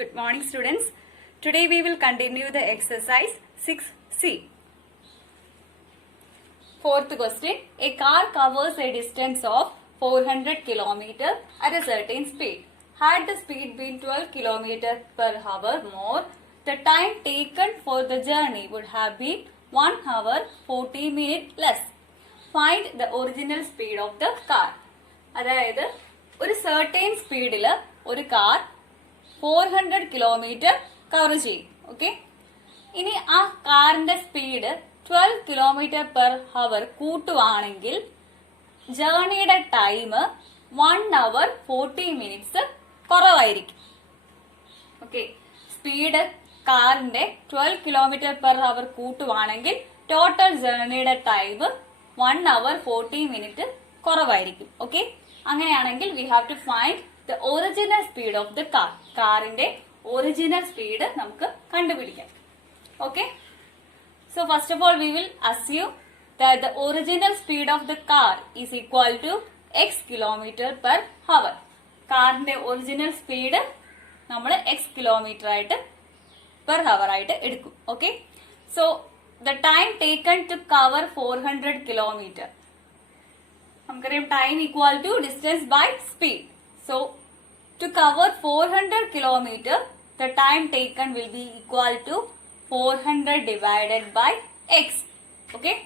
Good morning, students. Today we will continue the exercise 6C. Fourth question. A car covers a distance of 400 km at a certain speed. Had the speed been 12 km per hour more, the time taken for the journey would have been 1 hour 40 minutes less. Find the original speed of the car. അതായത് ഒരു certain സ്പീഡിൽ ഒരു car 400 kilometre cover ചെയ്യും. Okay, ഇനി ആ കാറിന്റെ speed 12 kilometre per hour കൂട്ടുവാണെങ്കിൽ ജേർണിയുടെ ടൈം 1 അവർ 40 മിനിറ്റ്സ് കുറവായിരിക്കും. ഓക്കെ, സ്പീഡ് കാറിന്റെ 12 കിലോമീറ്റർ പെർ ഹവർ കൂട്ടുവാണെങ്കിൽ ടോട്ടൽ ജേർണിയുടെ ടൈം 1 അവർ 40 മിനിറ്റ് കുറവായിരിക്കും. ഓക്കെ, അങ്ങനെയാണെങ്കിൽ we have to find the original speed of the car. കാറിന്റെ ഒറിജിനൽ സ്പീഡ് നമുക്ക് കണ്ടുപിടിക്കാം. Okay, so first of all we will assume that the original speed of the car is equal to x kilometre per hour. കാറിന്റെ original speed നമ്മൾ x kilometre ആയിട്ട് per hour ആയിട്ട് എടുക്കും. Okay, so the time taken to cover 400 kilometre, നമുക്കറിയാം time equal to distance by speed. So to cover 400 kilometer, the time taken will be equal to 400 divided by x. Okay,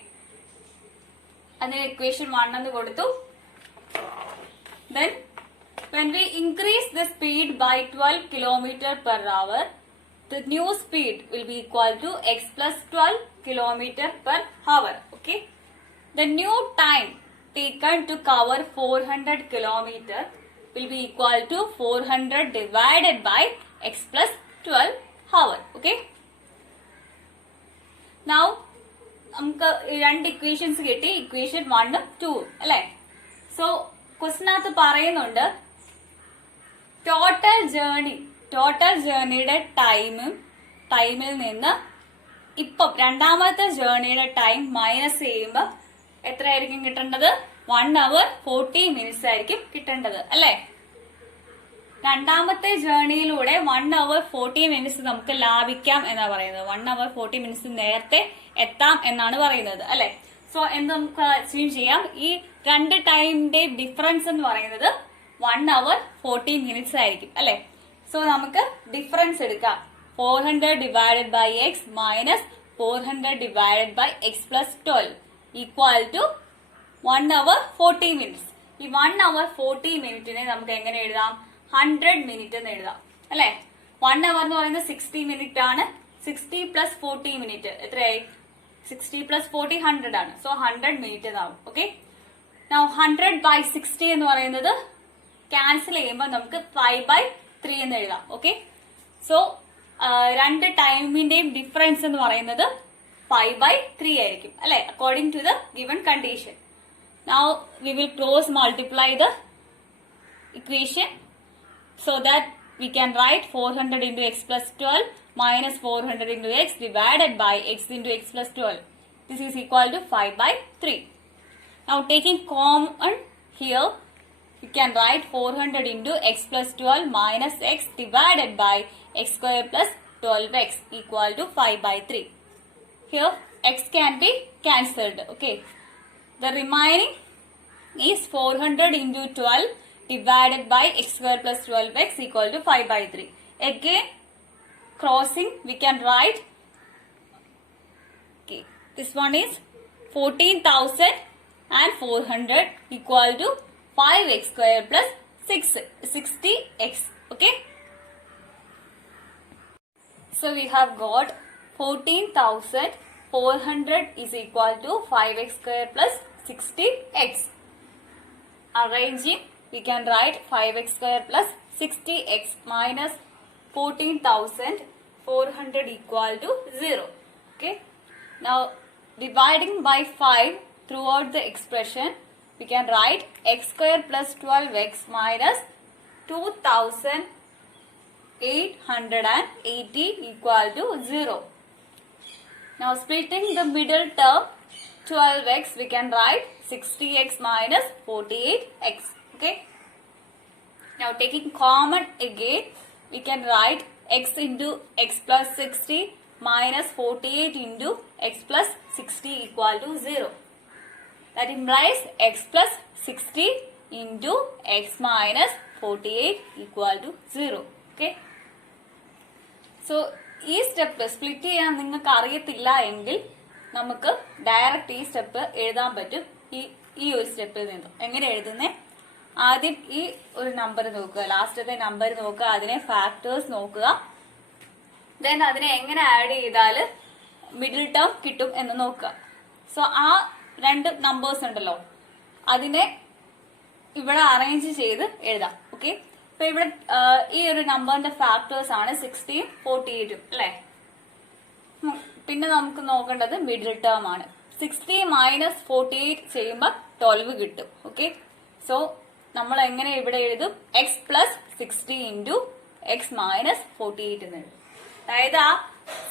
and equation 1 and koduthu. Then when we increase the speed by 12 kilometer per hour, the new speed will be equal to x plus 12 kilometer per hour. Okay, the new time taken to cover 400 kilometer will be equal to 400 divided by x plus 12 hour. Okay, now നമുക്ക് രണ്ട് equations കിട്ടി, equation 1 ഉം 2 ഉം അല്ലെ. So ക്വസ്റ്റിനകത്ത് പറയുന്നുണ്ട് total ജേർണിയുടെ ടൈമിൽ നിന്ന് ഇപ്പം രണ്ടാമത്തെ ജേർണിയുടെ ടൈം മൈനസ് ചെയ്യുമ്പോൾ എത്രയായിരിക്കും കിട്ടേണ്ടത്? 1 അവർ 40 മിനിറ്റ്സ് ആയിരിക്കും കിട്ടേണ്ടത് അല്ലെ. രണ്ടാമത്തെ ജേർണിയിലൂടെ 1 അവർ 40 മിനിറ്റ്സ് നമുക്ക് ലാഭിക്കാം എന്നാണ് പറയുന്നത്. 1 അവർ 40 മിനിറ്റ്സ് നേരത്തെ എത്താം എന്നാണ് പറയുന്നത് അല്ലെ. സോ എന്ത് നമുക്ക് അസ്യൂം ചെയ്യാം, ഈ രണ്ട് ടൈമിന്റെ ഡിഫറൻസ് എന്ന് പറയുന്നത് 1 അവർ 40 മിനിറ്റ്സ് ആയിരിക്കും അല്ലെ. സോ നമുക്ക് ഡിഫറൻസ് എടുക്കാം. 400 divided by x minus 400 divided by x plus 12 equal to 1 hour 40 minutes. ഈ 1 അവർ 40 മിനിറ്റിനെ നമുക്ക് എങ്ങനെ എഴുതാം? 100 മിനിറ്റ് എന്ന് എഴുതാം അല്ലെ. 1 അവർ എന്ന് പറയുന്നത് 60 മിനിറ്റ് ആണ്. 60 പ്ലസ് 40 മിനിറ്റ് എത്രയായി? 60 പ്ലസ് 40 100 ആണ്. സോ 100 മിനിറ്റ് എന്നാവും. ഓക്കെ, 100 ബൈ 60 എന്ന് പറയുന്നത് ക്യാൻസൽ ചെയ്യുമ്പോൾ നമുക്ക് 5/3 എന്ന് എഴുതാം. ഓക്കെ, സോ രണ്ട് ടൈമിന്റെയും ഡിഫറൻസ് എന്ന് പറയുന്നത് 5/3 ആയിരിക്കും അല്ലെ, according to the given condition. Now we will cross multiply the equation so that we can write 400 into x plus 12 minus 400 into x divided by x into x plus 12. This is equal to 5/3. Now taking common here, you can write 400 into x plus 12 minus x divided by x square plus 12x equal to 5/3. Here x can be cancelled. Okay, the remaining is 400 into 12 divided by x square plus 12x equal to 5/3. Again, crossing we can write, okay, this one is 14,400 equal to 5x square plus 60x. Okay, so we have got 14,400 is equal to 5x square plus 60x. Arranging, we can write 5x square plus 60x minus 14,400 equal to 0. Okay, now dividing by 5 throughout the expression, we can write x square plus 12x minus 2,880 equal to 0. Now splitting the middle term 12x, we can write 60x minus 48x. Okay, now taking common again, we can write x into x plus 60 minus 48 into x plus 60 equal to 0. That implies x plus 60 into x minus 48 equal to 0. Okay. So, ഈ step split ചെയ്യാൻ നിങ്ങൾക്ക് അറിയത്തില്ല എങ്കിൽ നമുക്ക് direct ഈ step എഴുതാൻ പറ്റും. ഈ ഒരു സ്റ്റെപ്പിൽ നിന്നും എങ്ങനെ എഴുതുന്നേ? ആദ്യം ഈ ഒരു നമ്പർ നോക്കുക, ലാസ്റ്റത്തെ നമ്പർ നോക്കുക, അതിനെ ഫാക്ടേഴ്സ് നോക്കുക, ദെൻ അതിനെ എങ്ങനെ ആഡ് ചെയ്താൽ മിഡിൽ ടേം കിട്ടും എന്ന് നോക്കുക. സോ ആ രണ്ട് നമ്പേഴ്സ് ഉണ്ടല്ലോ, അതിനെ ഇവിടെ അറേഞ്ച് ചെയ്ത് എഴുതാം. ഓക്കെ, ഇപ്പൊ ഇവിടെ ഈ ഒരു നമ്പറിന്റെ ഫാക്ടേഴ്സ് ആണ് 60ഉം 48ഉം അല്ലെ. പിന്നെ നമുക്ക് നോക്കേണ്ടത് മിഡിൽ ടേം ആണ്. 60 മൈനസ് 48 ചെയ്യുമ്പോൾ 12 കിട്ടും. ഓക്കെ, സോ നമ്മൾ എങ്ങനെ ഇവിടെ എഴുതും? X plus 60 into x minus 48 എന്ന് എഴുതും. അതായത് ആ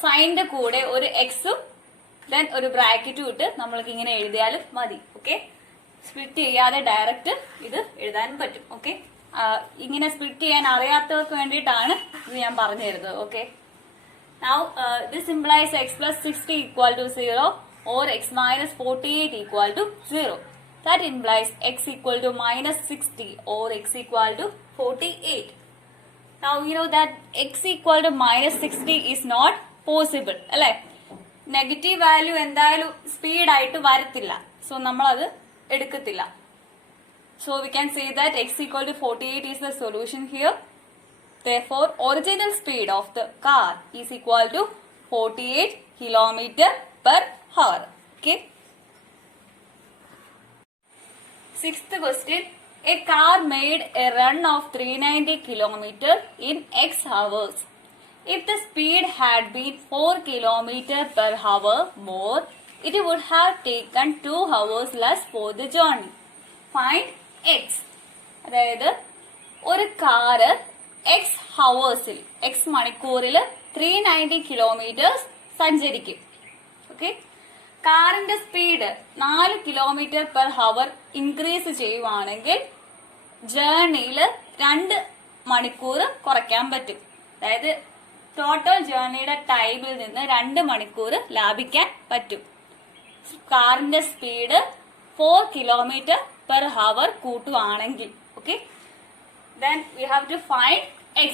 സൈനിന്റെ കൂടെ ഒരു എക്സും ദെൻ ഒരു ബ്രാക്കറ്റും ഇട്ട് നമ്മൾക്ക് ഇങ്ങനെ എഴുതിയാലും മതി. ഓക്കെ, സ്പ്ലിറ്റ് ചെയ്യാതെ ഡയറക്റ്റ് ഇത് എഴുതാനും പറ്റും. ഓക്കെ, ഇങ്ങനെ സ്പ്ലിറ്റ് ചെയ്യാൻ അറിയാത്തവർക്ക് വേണ്ടിയിട്ടാണ് ഇത് ഞാൻ പറഞ്ഞു തരുന്നത്. Okay, now this implies x plus 60 equal to 0 or x minus 48 equal to 0. That implies x equal to minus 60 or x equal to 48. Now you know that x equal to minus 60 is not possible. അല്ലെ, negative value എന്തായാലും speed ആയിട്ട് വരത്തില്ല. So നമ്മൾ അത് എടുക്കത്തില്ല. So we can say that x equal to 48 is the solution here. Therefore, original speed of the car is equal to 48 km per hour. Okay. Sixth question. A car made a run of 390 km in x hours. If the speed had been 4 km per hour more, it would have taken 2 hours less for the journey. Find x. അതായത് ഒരു car X ഹവേഴ്സിൽ, X മണിക്കൂറിൽ 390 kilometres സഞ്ചരിക്കും. Okay, കാറിന്റെ speed 4 kilometre per hour increase ചെയ്യുവാണെങ്കിൽ ജേർണിയിൽ 2 മണിക്കൂർ കുറയ്ക്കാൻ പറ്റും. അതായത് ടോട്ടൽ ജേർണിയുടെ ടൈമിൽ നിന്ന് 2 മണിക്കൂർ ലാഭിക്കാൻ പറ്റും. കാറിന്റെ സ്പീഡ് 4 കിലോമീറ്റർ പെർ ഹവർ കൂട്ടുവാണെങ്കിൽ. Okay, then we have to find x.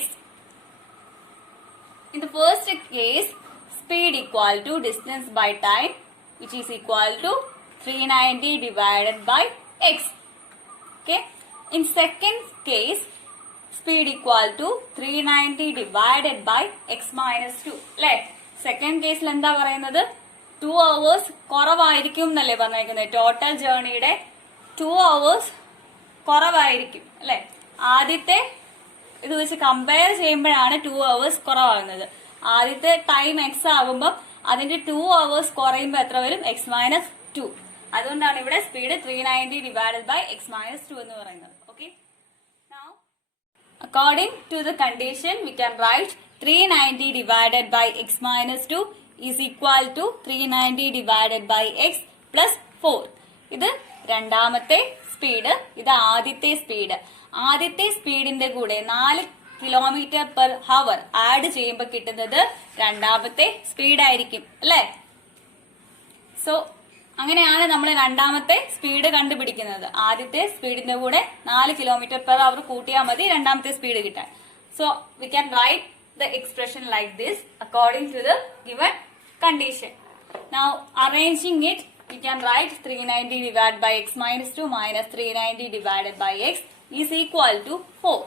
In the first case, speed equal to distance by time, which is equal to 390 divided by x. Okay, in second case, speed equal to 390 divided by x minus 2. അല്ലെ, second കേസിൽ എന്താ പറയുന്നത്? 2 hours കുറവായിരിക്കും എന്നല്ലേ പറഞ്ഞേക്കുന്നത്. Total ജേർണിയുടെ 2 hours കുറവായിരിക്കും അല്ലെ. ആദ്യത്തെ ഇത് വെച്ച് കമ്പയർ ചെയ്യുമ്പോഴാണ് 2 hours കുറവാകുന്നത്. ആദ്യത്തെ ടൈം എക്സ് ആകുമ്പോൾ അതിന്റെ 2 hours കുറയുമ്പോൾ എത്ര വരും? X minus 2. അതുകൊണ്ടാണ് ഇവിടെ speed 390 divided by x minus 2 എന്ന് പറയുന്നത്. Okay, now according to the condition we can write 390 divided by x minus 2 is equal to 390 divided by x plus 4. ഇത് രണ്ടാമത്തെ സ്പീഡ്, ഇത് ആദ്യത്തെ സ്പീഡ്. ആദ്യത്തെ സ്പീഡിന്റെ കൂടെ 4 കിലോമീറ്റർ പെർ ഹവർ ആഡ് ചെയ്യുമ്പോൾ കിട്ടുന്നത് രണ്ടാമത്തെ സ്പീഡ് ആയിരിക്കും അല്ലെ. സോ അങ്ങനെയാണ് നമ്മൾ രണ്ടാമത്തെ സ്പീഡ് കണ്ടുപിടിക്കുന്നത്. ആദ്യത്തെ സ്പീഡിന്റെ കൂടെ 4 കിലോമീറ്റർ പെർ അവർ കൂട്ടിയാൽ മതി രണ്ടാമത്തെ സ്പീഡ് കിട്ടാൻ. So we can write the expression like this according to the given condition. Now arranging it, we can write 390 divided by x minus 2 minus 390 divided by x is equal to 4.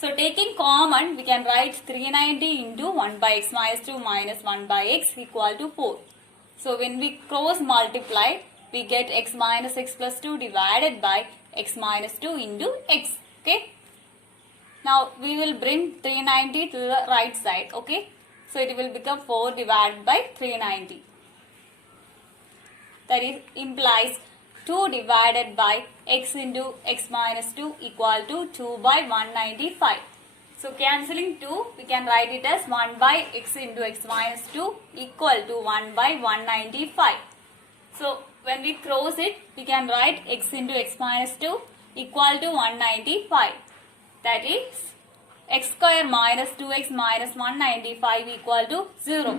So taking common, we can write 390 into 1 by x minus 2 minus 1 by x equal to 4. So when we cross multiply, we get x minus x plus 2 divided by x minus 2 into x. Okay. Now we will bring 390 to the right side. Okay. So it will become 4 divided by 390. That is implies 2 divided by x into x minus 2 equal to 2 by 195. So cancelling 2, we can write it as 1 by x into x minus 2 equal to 1 by 195. So when we cross it, we can write x into x minus 2 equal to 195. That is x square minus 2x minus 195 equal to 0.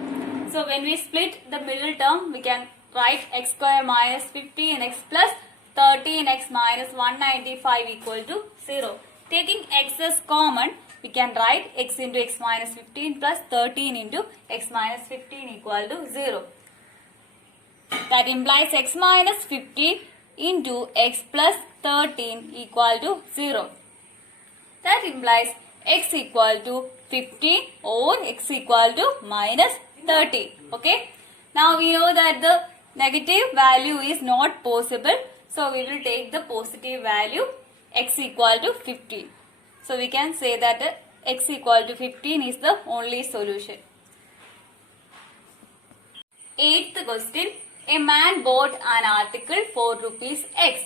So when we split the middle term, we can write x square minus 15x plus 13x minus 195 equal to 0. Taking x as common, we can write x into x minus 15 plus 13 into x minus 15 equal to 0. That implies x minus 15 into x plus 13 equal to 0. That implies x equal to 15 or x equal to minus 13. Okay. Now we know that the negative value is not possible. So we will take the positive value x equal to 15. So we can say that x equal to 15 is the only solution. 8th question. A man bought an article for rupees x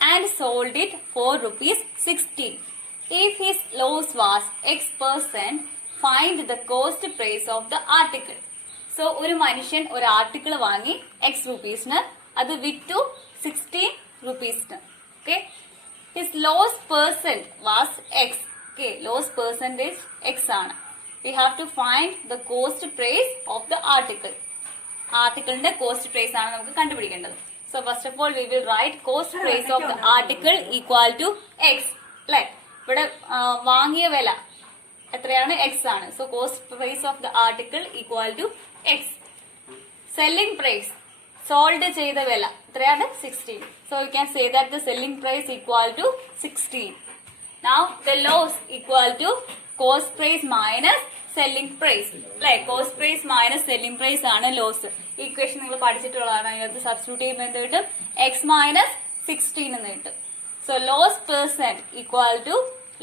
and sold it for rupees 16. If his loss was x%, find the cost price of the article. So, ഒരു മനുഷ്യൻ ഒരു article വാങ്ങി x rupeesന് അത് വിറ്റു 16 rupeesന്. Okay. His loss percent was x. Okay. Loss percentage x ആണ്. We have to find the cost price of the article. ആർട്ടിക്കിളിന്റെ cost price ആണ് നമുക്ക് കണ്ടുപിടിക്കേണ്ടത്. So first of all we will write cost price of the article equal to x. അല്ലെ, ഇവിടെ വാങ്ങിയ വില എത്രയാണ്? എക്സ് ആണ്. So cost price of the article equal to x. Selling price, sold ചെയ്ത വില എത്രയാണ്? 16. So you can say that the selling price equal to 16. Now the loss equal to cost price minus selling price. അല്ലെ, cost price minus selling price ആണ് loss. Equation നിങ്ങൾ പഠിച്ചിട്ടുള്ളതാണ്. അതിനകത്ത് substitute ചെയ്യുമ്പോൾ എന്ത് കിട്ടും? എക്സ് മൈനസ് 16 എന്ന് കിട്ടും. So loss percent equal to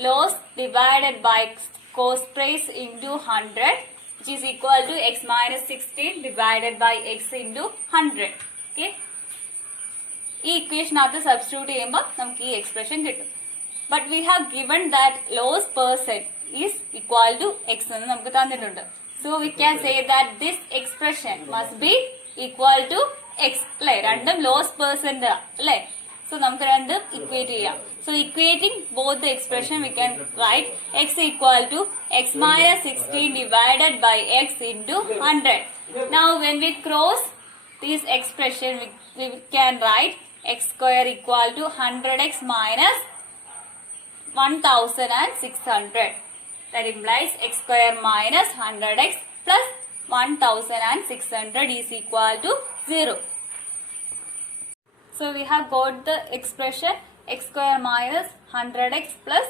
loss divided by cost price into 100 which is equal to x minus 16 divided by x into 100. Okay. ഈ ഇക്വേഷനകത്ത് സബ്സ്റ്റിറ്റ്യൂട്ട് ചെയ്യുമ്പോൾ നമുക്ക് ഈ എക്സ്പ്രഷൻ കിട്ടും. But we have given that loss percent is equal to x എന്ന് നമുക്ക് തന്നിട്ടുണ്ട്. So we can say that this expression must be equal to x. അല്ലെ, രണ്ടും ലോസ് പെർസെന്റ് അല്ലെ. സോ നമുക്ക് രണ്ടും ഇക്വേറ്റ് ചെയ്യാം. So equating both the expression we can write x equal to x minus 16 divided by x into 100. Now when we cross this expression we can write x square equal to 100x minus 1600. That implies x square minus 100x plus 1600 is equal to 0. So we have got the expression x square minus 100x plus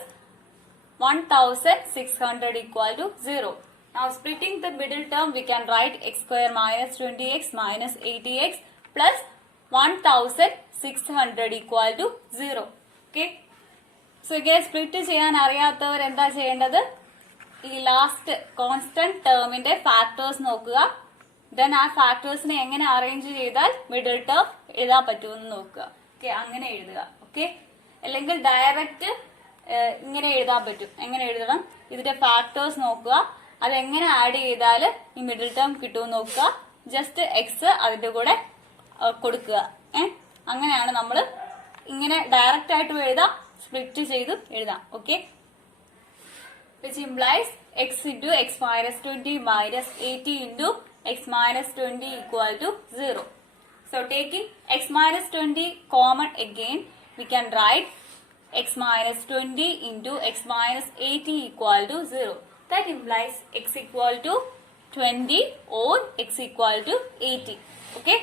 1600 equal to 0. Now splitting the middle term we can write x square minus 20x minus 80x plus 1600 equal to 0. Okay. So ഇങ്ങനെ split ചെയ്യാൻ അറിയാത്തവർ എന്താ ചെയ്യേണ്ടത്? ഈ last constant ടേമിന്റെ factors നോക്കുക. Then ആ ഫാക്ടേഴ്സിനെ എങ്ങനെ arrange ചെയ്താൽ മിഡിൽ ടേം എഴുതാൻ പറ്റുമെന്ന് നോക്കുക. ഓക്കെ, അങ്ങനെ എഴുതുക. ഓക്കെ, അല്ലെങ്കിൽ ഡയറക്റ്റ് ഇങ്ങനെ എഴുതാൻ പറ്റും. എങ്ങനെ എഴുതണം? ഇതിന്റെ ഫാക്ടേഴ്സ് നോക്കുക, അതെങ്ങനെ ആഡ് ചെയ്താൽ ഈ മിഡിൽ ടേം കിട്ടുമെന്ന് നോക്കുക. ജസ്റ്റ് എക്സ് അതിന്റെ കൂടെ കൊടുക്കുക. അങ്ങനെയാണ് നമ്മൾ ഇങ്ങനെ ഡയറക്റ്റ് ആയിട്ട് എഴുതാം, സ്പ്ലിറ്റ് ചെയ്ത് എഴുതാം. Okay, which implies x into x minus 20 minus 80 into x minus 20 equal to 0. So taking x minus 20 common again, we can write x minus 20 into x minus 80 equal to 0. That implies x equal to 20 or x equal to 80. Okay.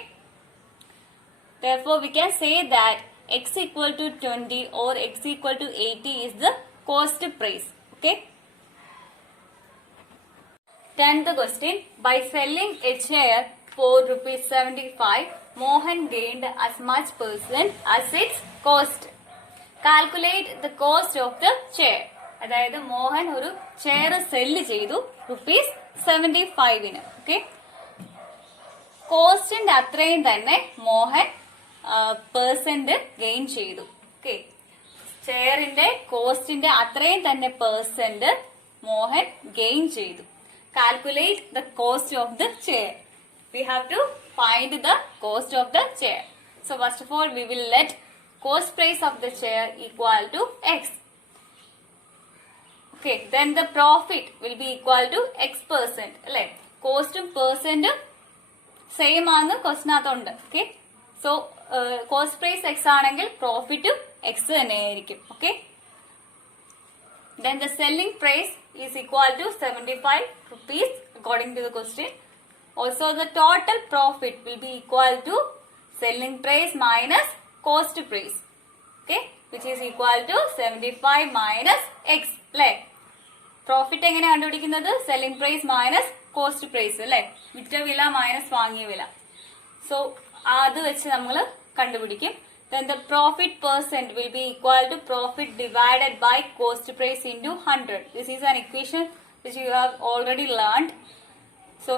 Therefore, we can say that x equal to 20 or x equal to 80 is the cost price. Okay. 10th question. By selling a chair for rupees 75, Mohan gained as much percent as its cost. Calculate the cost of the chair. അതായത് മോഹൻ ഒരു chair cell ചെയ്തു rupees 75-ന്. Okay, കോസ്റ്റിന്റെ അത്രയും തന്നെ Mohan percent gain ചെയ്തു. Okay, ചെയറിന്റെ കോസ്റ്റിന്റെ അത്രയും തന്നെ percent Mohan gain ചെയ്തു. Calculate the cost of the chair. We have to find the cost of the chair. So first of all, we will let cost price of the chair equal to x. Okay, then the profit will be equal to x%. അല്ലെ, കോസ്റ്റും പെർസെന്റും same ആണെന്ന് ക്വസ്റ്റിനകത്തുണ്ട്. Okay, so cost price x ആണെങ്കിൽ പ്രോഫിറ്റും x തന്നെയായിരിക്കും. Okay, then the selling price is equal to 75 rupees according to the question. Also the total profit will be equal to selling price minus cost price. Okay, which is equal to 75 minus x. അല്ലെ, profit എങ്ങനെ കണ്ടുപിടിക്കുന്നത്? Selling price minus cost price അല്ലെ, വിറ്റ വില minus വാങ്ങിയ വില. So അത് വെച്ച് നമ്മൾ കണ്ടുപിടിക്കും. Then the profit percent will be equal to profit divided by cost price into 100. This is an equation which you have already learned. So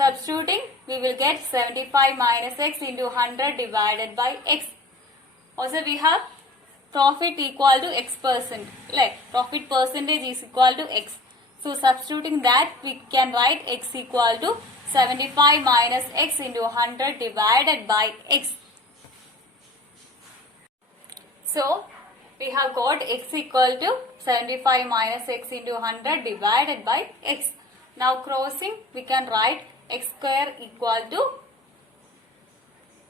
substituting, we will get 75 minus x into 100 divided by x. Also we have profit equal to x%. Like profit percentage is equal to x. So substituting that, we can write x equal to 75 minus x into 100 divided by x. So we have got x equal to 75 minus x into 100 divided by x. Now crossing, we can write x square equal to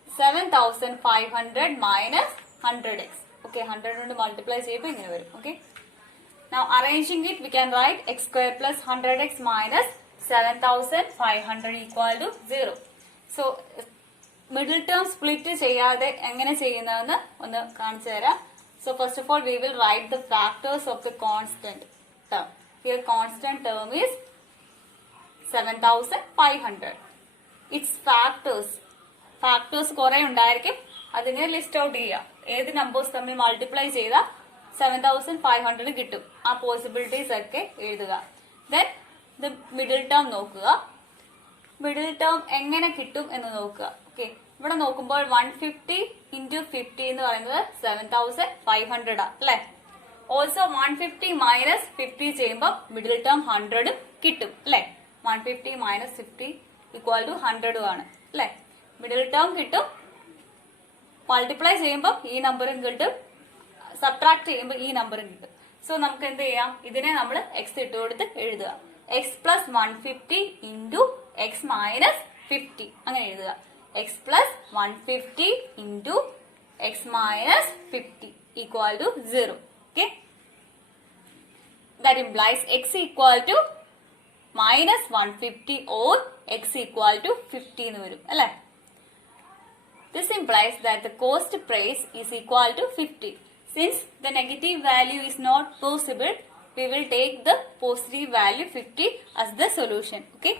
7500 minus 100x. Okay, 100 കൊണ്ട് multiply ചെയ്യുമ്പോൾ ഇങ്ങനെ വരും. Okay, now arranging it, we can write x square plus 100x minus 7500 equal to 0. So middle term split ചെയ്യാതെ എങ്ങനെ ചെയ്യുന്നതെന്ന് ഒന്ന് കാണിച്ചു തരാം. So first of all we will write the factors of the constant term. Here constant term is 7500. It's factors കുറെ ഉണ്ടായിരിക്കും, അതിങ്ങനെ list out ചെയ്യുക. ഏത് നമ്പേഴ്സ് തമ്മിൽ മൾട്ടിപ്ലൈ ചെയ്താൽ 7500 കിട്ടും, ആ പോസിബിലിറ്റീസ് ഒക്കെ എഴുതുക. ദെൻ ദ മിഡിൽ ടേം നോക്കുക. മിഡിൽ ടേം എങ്ങനെ കിട്ടും എന്ന് നോക്കുക. ഓക്കെ, ഇവിടെ നോക്കുമ്പോൾ 150 into 50 എന്ന് പറയുന്നത് 7500 അല്ലെ. ഓൾസോ 150 മൈനസ് 50 ചെയ്യുമ്പോൾ മിഡിൽ ടേം 100 കിട്ടും അല്ലെ. 150 മൈനസ് 50 ഈക്വൽ ടു 100 ആണ് അല്ലെ. മിഡിൽ ടേം കിട്ടും, മൾട്ടിപ്ലൈ ചെയ്യുമ്പോൾ ഈ നമ്പറും കിട്ടും, സബ്ട്രാക്ട് ചെയ്യുമ്പോൾ ഈ നമ്പറും കിട്ടും. സോ നമുക്ക് എന്ത് ചെയ്യാം, ഇതിനെ നമ്മൾ എക്സ് ഇട്ട് കൊടുത്ത് എഴുതുക. X plus 150 into x minus 50 അങ്ങനെ എഴുതുക. X plus 150 into x minus 50 equal to 0. Okay, that implies x equal to minus 150 or x equal to 50 എന്ന് വരും അല്ലെ. This implies that the cost price is equal to 50. Since the negative value is not possible, we will take the positive value 50 as the solution. Okay.